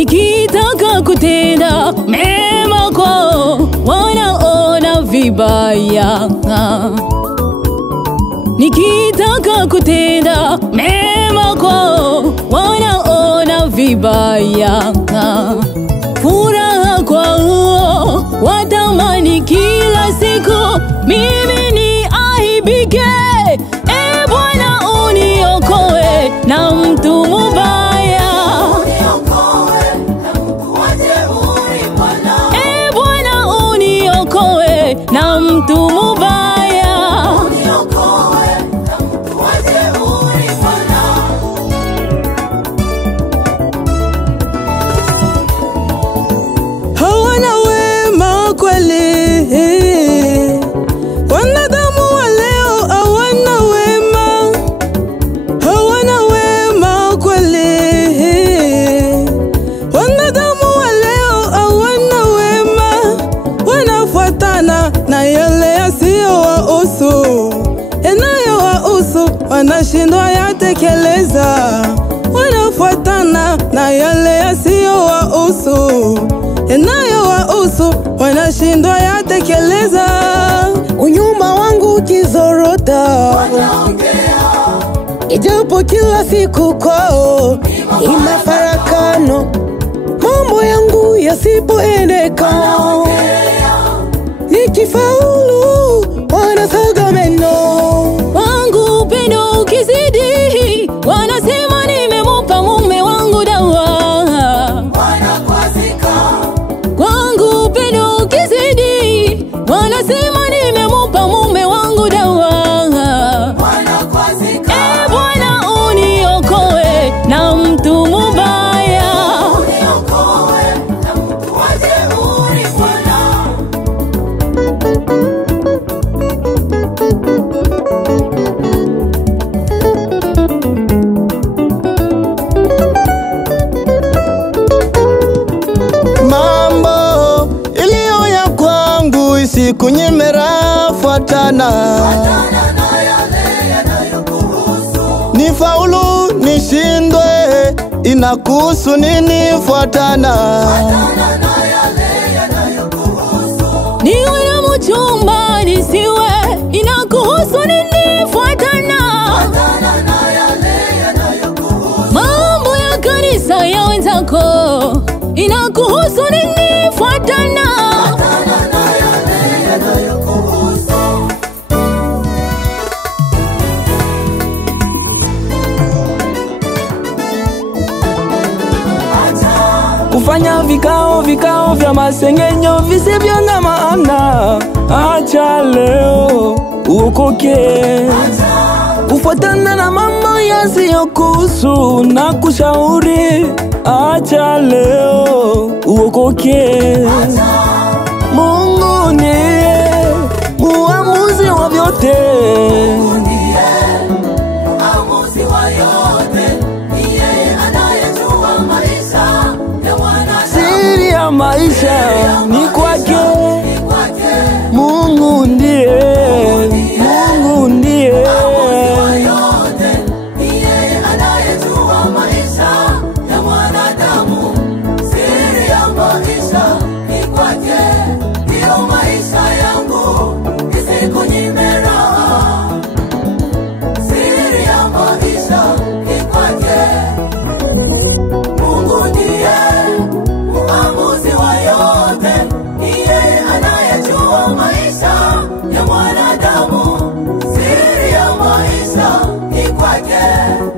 nikitaka kutenda mema kwao wanaona vibaya. Nikitaka kutenda mema kwao wanaona vibaya. Furaha kwao watamani kila siku mimi ni aibike. E Bwana uniokoe na mtu mubaya. E Bwana uniokoe na mtu mubaya. Hawana wema kweli, wanadamu wa leo hawana wema. Hawana wema kweli, wanadamu wa leo hawana wema. Wanafuatana na yale yasiyowahusu, yanayowahusu wanashindwa yatekeleza. Wanafuatana na yale yasiyowahusu, yanayowahusu wanashindwa yatekeleza. Unyumba wangu ukizorota, ijapo kila siku kwao ni mafarakano, mambo yangu yasipoendeka, nikifaulu wanasaga meno. Wangu upendo ukizidi wanasema nimemupa mume wangu dawa. Wangu upendo ukizidi wanasema nimemupa mume wangu dawa. E Bwana uniokoe na mtu mubaya. Mambo iliyo ya kwangu isikunyimera, fuatana nifaulu nishindwe, inakuhusu nini? Fuatana Niwe na mchumba nisiwe, inakuhusu nini? Fuatana mambo ya kanisa ya wenzako, inakuhusu nini? Fuatana kufanya vikao vya masengenyo visivyo na maana. Acha leo uokoke, kufuatana na mambo yasiyokuhusu na kushauri. Acha leo uokoke. Mungu ndiye muamuzi wa vyote. Siri ya maisha ni kwake. Mungu ndiye, Mungu ndiye. Siri ya maisha ni kwake.